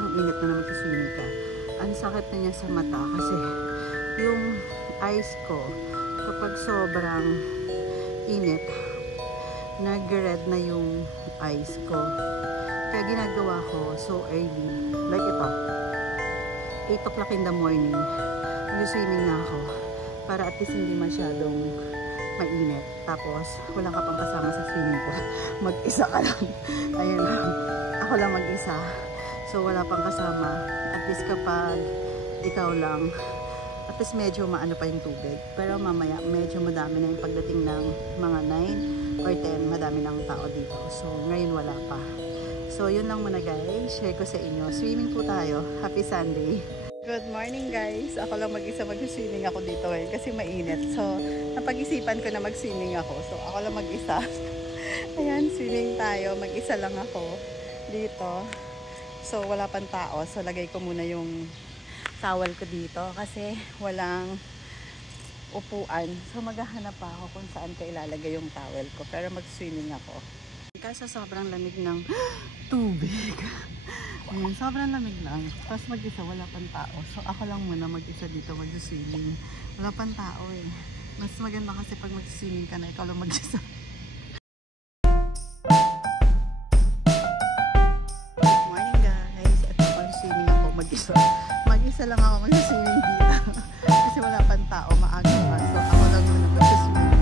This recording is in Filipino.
sobrang init na mag-swimming ka. Ang sakit na niya sa mata kasi yung eyes ko kapag sobrang init, nag-red na yung eyes ko. Kaya ginagawa ko so early, like ito, 8 o'clock in the morning, mag-swimming na ako para at least hindi masyadong mainit. Tapos wala ka pang kasama sa swimming pool, mag-isa ka lang. Ayun lang, ako lang mag-isa, so wala pang kasama. At least kapag ikaw lang, at least medyo maano pa yung tubig. Pero mamaya medyo madami na yung pagdating ng mga 9 or 10, madami ng tao dito. So ngayon wala pa. So yun lang muna guys, share ko sa inyo. Swimming po tayo. Happy Sunday! Good morning guys! Ako lang mag-isa mag-swimming ako dito ngayon kasi mainit. So napag-isipan ko na mag-swimming ako. So ako lang mag-isa. Ayan, swimming tayo. Mag-isa lang ako dito. So wala pang tao. So lagay ko muna yung towel ko dito kasi walang upuan. So maghahanap pa ako kung saan ko ilalagay yung towel ko. Pero mag-swimming ako. Kasi sobrang lamig ng tubig. Ayan, sobrang lamig lang. Tapos mag-isa, wala pang tao. So ako lang muna mag-isa dito mag-swimming. Wala pang tao eh. Mas maganda kasi pag mag-swimming ka na, ikaw lang mag-isa. Good morning guys. Ito mag-swimming ako mag-isa. Mag-isa lang ako mag-swimming dito. Kasi wala pang tao, maaga pa. So ako lang muna mag-swimming.